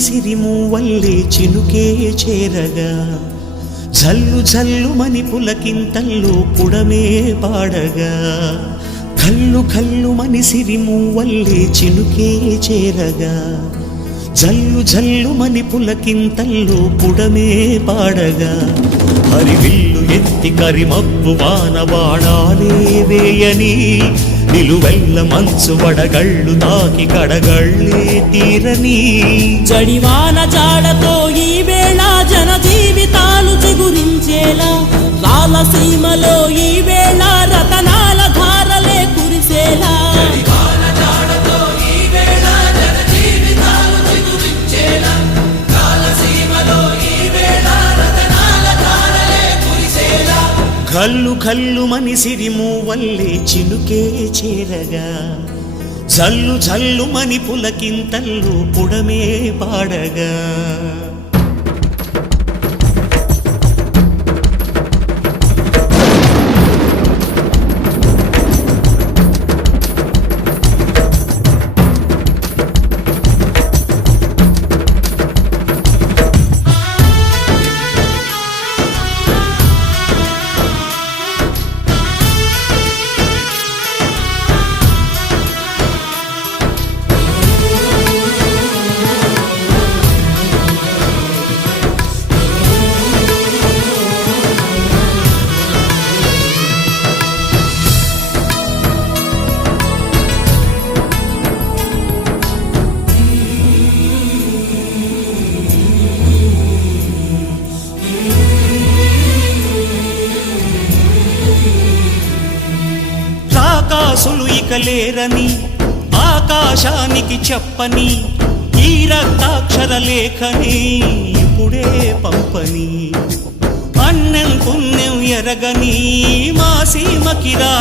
సిరిమూవల్లే చినుకే చేరగా జల్లు జల్లుమని పులకింతల్లో పుడమే పాడగా కల్లు కల్లుమని సిరిమూవల్లే చినుకే చేరగా జల్లు జల్లుమని పులకింతల్లో పుడమే పాడగా హరివిల్లు ఎత్తి కరిమబ్బు వానవాడాలే వేయని నిలువెల్ల మంచు వడగళ్ళు తాకి కడగళ్ళే తీరని జడివాన జాడతో ఈ వేళ జన జీవితాలు చిగురించేలా రాలసీమలో ఈ వేళ రతనాల ధారలే కురిసేలా కల్లు కల్లుమని సిరిమూవల్లే చినుకే చేరగా జల్లు జల్లుమని పులకింతల్లో పుడమే పాడగా రాకాసులు ఇక లేరని ఆకాశానికి చెప్పని ఈ రక్తాక్షర లేఖని ఇప్పుడే పంపని అన్నం పుణ్యం ఎరగని మా సీమకిరా